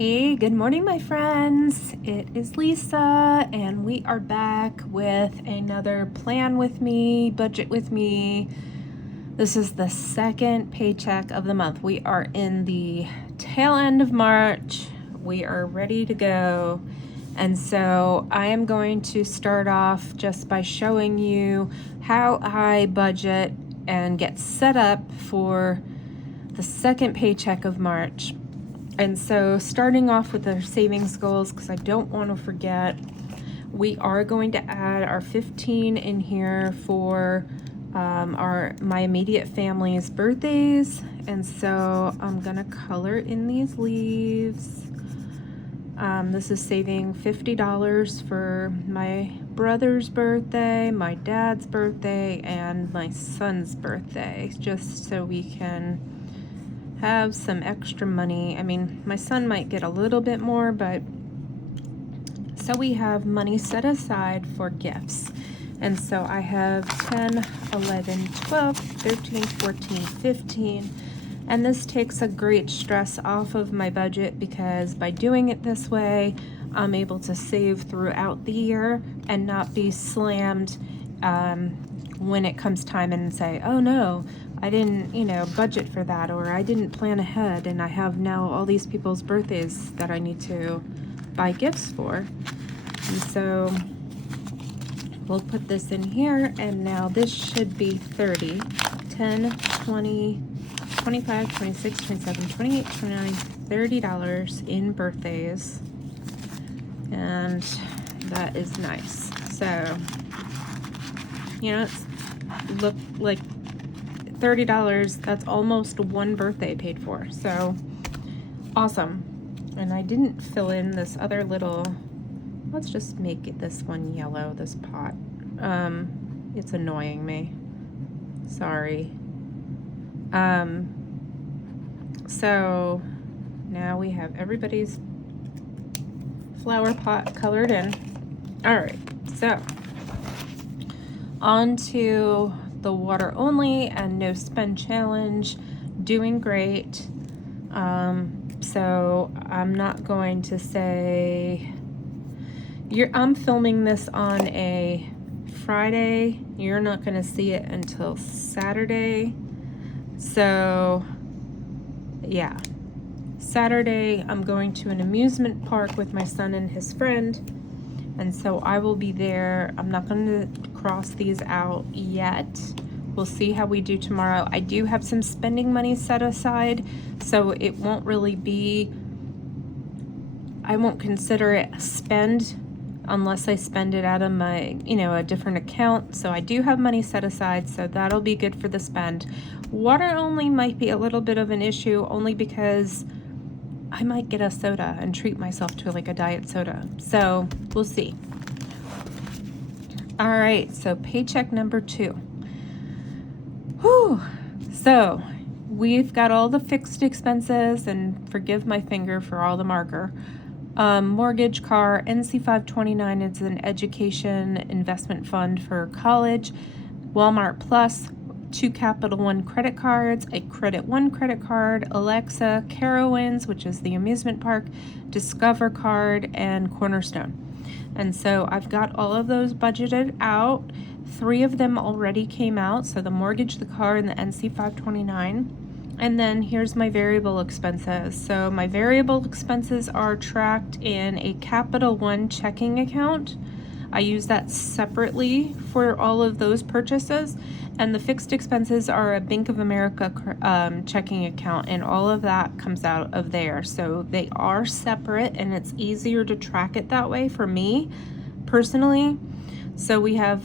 Hey, good morning, my friends. It is Lisa, and we are back with another plan with me, budget with me. This is the second paycheck of the month. We are in the tail end of March. We are ready to go. And so I am going to start off just by showing you how I budget and get set up for the second paycheck of March. And so starting off with our savings goals, because I don't want to forget, we are going to add our 15 in here for my immediate family's birthdays. And so I'm gonna color in these leaves. This is saving $50 for my brother's birthday, my dad's birthday, and my son's birthday, just so we can have some extra money. I mean, my son might get a little bit more, but so we have money set aside for gifts. And so I have 10, 11, 12, 13, 14, 15. And this takes a great stress off of my budget because by doing it this way, I'm able to save throughout the year and not be slammed when it comes time and say, oh no, I didn't, budget for that, or I didn't plan ahead and I have now all these people's birthdays that I need to buy gifts for. And so we'll put this in here, and now this should be 30, 10, 20, 25, 26, 27, 28, 29, $30 in birthdays. And that is nice. So, it's look like $30, that's almost one birthday paid for. So awesome. And I didn't fill in this other little, let's just make this one yellow, this pot. It's annoying me. Sorry. So now we have everybody's flower pot colored in. All right, so on to the water only and no spend challenge. Doing great. So I'm not going to say I'm filming this on a Friday. You're not going to see it until Saturday. So yeah, Saturday I'm going to an amusement park with my son and his friend, and so I will be there. I'm not going to cross these out yet. We'll see how we do tomorrow. I do have some spending money set aside, so it won't really be, I won't consider it a spend unless I spend it out of my, a different account. So I do have money set aside, so that'll be good for the spend. Water only might be a little bit of an issue, only because I might get a soda and treat myself to like a diet soda. So we'll see. All right, so paycheck number 2. Whew. So we've got all the fixed expenses, and forgive my finger for all the marker. Mortgage, car, NC 529 is an education investment fund for college. Walmart Plus, 2 Capital One credit cards, a Credit One credit card, Alexa, Carowinds, which is the amusement park, Discover card, and Cornerstone. And so I've got all of those budgeted out. 3 of them already came out, so the mortgage, the car, and the NC 529. And then here's my variable expenses. So my variable expenses are tracked in a Capital One checking account. I use that separately for all of those purchases. And the fixed expenses are a Bank of America checking account, and all of that comes out of there. So they are separate, and it's easier to track it that way for me personally. So we have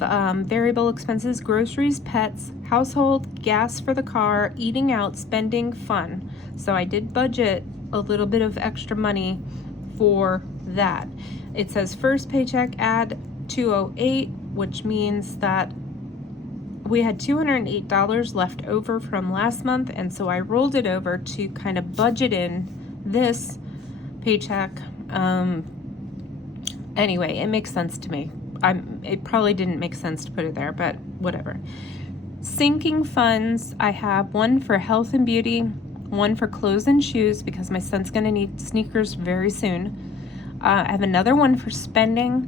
variable expenses, groceries, pets, household, gas for the car, eating out, spending, fun. So I did budget a little bit of extra money for that. It says first paycheck, add 208, which means that we had $208 left over from last month, and so I rolled it over to kind of budget in this paycheck. Anyway, it makes sense to me. It probably didn't make sense to put it there, but whatever. Sinking funds, I have one for health and beauty, one for clothes and shoes because my son's going to need sneakers very soon. I have another one for spending,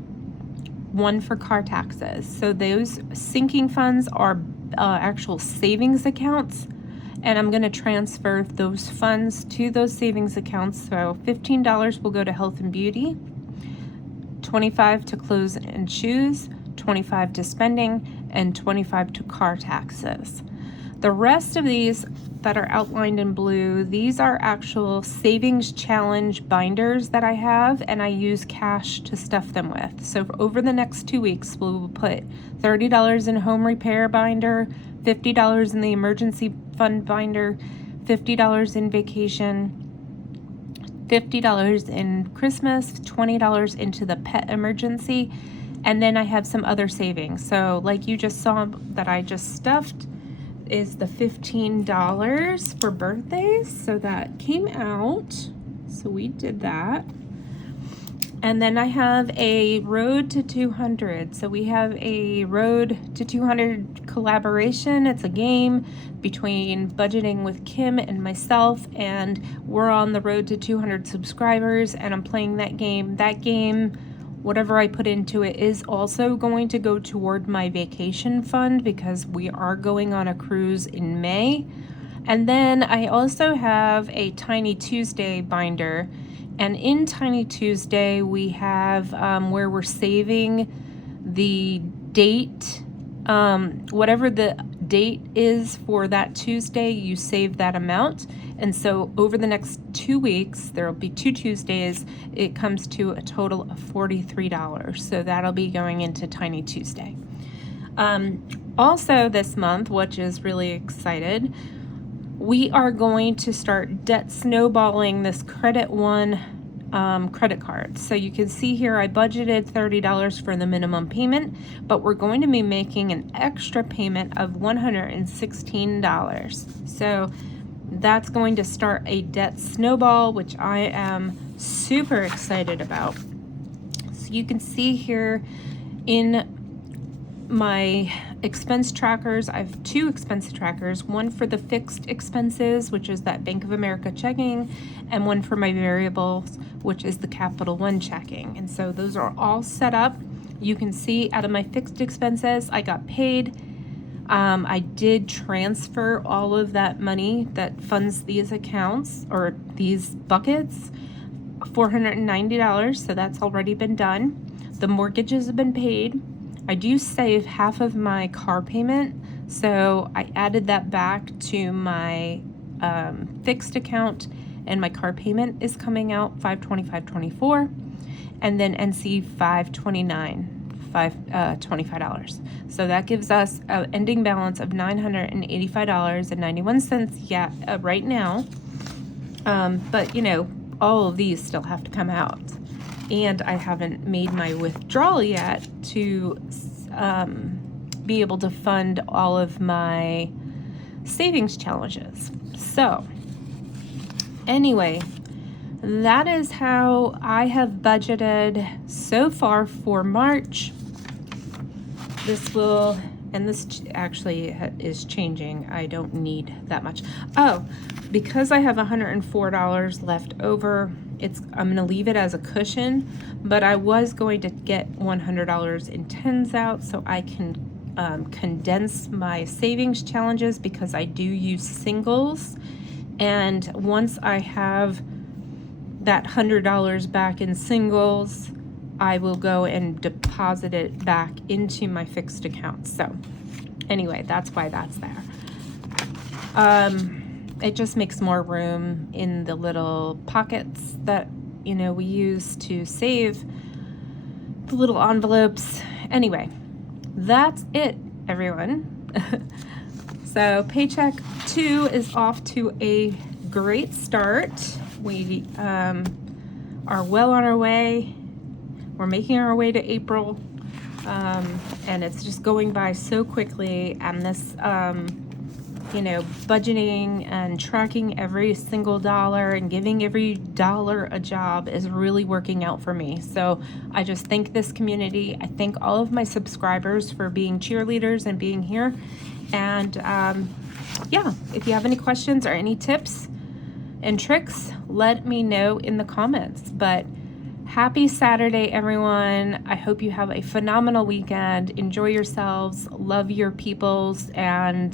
one for car taxes. So those sinking funds are actual savings accounts, and I'm going to transfer those funds to those savings accounts. So $15 will go to health and beauty, $25 to clothes and shoes, $25 to spending, and $25 to car taxes. The rest of these that are outlined in blue, these are actual savings challenge binders that I have, and I use cash to stuff them with. So over the next 2 weeks, we will put $30 in home repair binder, $50 in the emergency fund binder, $50 in vacation, $50 in Christmas, $20 into the pet emergency, and then I have some other savings. So like you just saw that I just stuffed is the $15 for birthdays. So that came out. So we did that. And then I have a Road to 200. So we have a Road to 200 collaboration. It's a game between Budgeting with Kim and myself, and we're on the road to 200 subscribers, and I'm playing that game. That game, whatever I put into it, is also going to go toward my vacation fund because we are going on a cruise in May. And then I also have a Tiny Tuesday binder. And in Tiny Tuesday, we have where we're saving the date, whatever the date is for that Tuesday, you save that amount. And so over the next 2 weeks, there will be 2 Tuesdays, it comes to a total of $43. So that'll be going into Tiny Tuesday. Also this month, which is really excited, we are going to start debt snowballing this Credit One credit card. So you can see here I budgeted $30 for the minimum payment, but we're going to be making an extra payment of $116. So that's going to start a debt snowball, which I am super excited about. So you can see here in my expense trackers, I have 2 expense trackers, one for the fixed expenses, which is that Bank of America checking, and one for my variables, which is the Capital One checking. And so those are all set up. You can see out of my fixed expenses, I got paid. I did transfer all of that money that funds these accounts or these buckets, $490, so that's already been done. The mortgages have been paid. I do save half of my car payment, so I added that back to my fixed account, and my car payment is coming out $525.24, and then NC $525. So that gives us an ending balance of $985.91. Right now. But you know, all of these still have to come out. And I haven't made my withdrawal yet to be able to fund all of my savings challenges. So anyway, that is how I have budgeted so far for March. This actually is changing. I don't need that much. Oh, because I have $104 left over, I'm going to leave it as a cushion, but I was going to get $100 in tens out so I can condense my savings challenges because I do use singles. And once I have that $100 back in singles, I will go and deposit it back into my fixed account. So anyway, that's why that's there. It just makes more room in the little pockets that, you know, we use to save the little envelopes. Anyway, that's it, everyone. So Paycheck 2 is off to a great start. We are well on our way. We're making our way to April, and it's just going by so quickly. And this, you know, budgeting and tracking every single dollar and giving every dollar a job is really working out for me. So I just thank this community. I thank all of my subscribers for being cheerleaders and being here. And yeah, if you have any questions or any tips, and tricks, let me know in the comments. But happy Saturday, everyone. I hope you have a phenomenal weekend. Enjoy yourselves, love your peoples, and,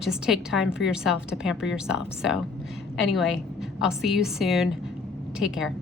just take time for yourself to pamper yourself. So anyway, I'll see you soon. Take care.